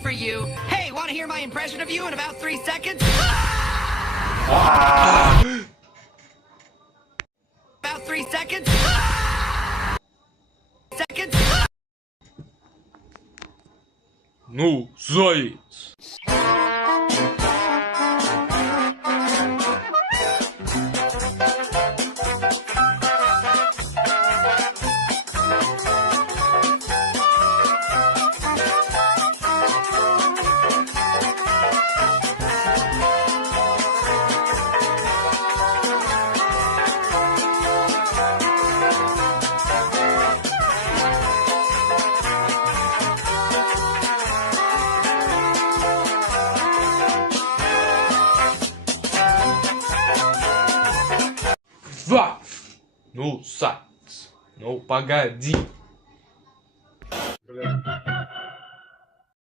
for you. Hey, want to hear my impression of you in about 3 seconds? About 3 seconds? Seconds? Ну, заяц. Два. Ну, заяц. Ну, погоди. Бля.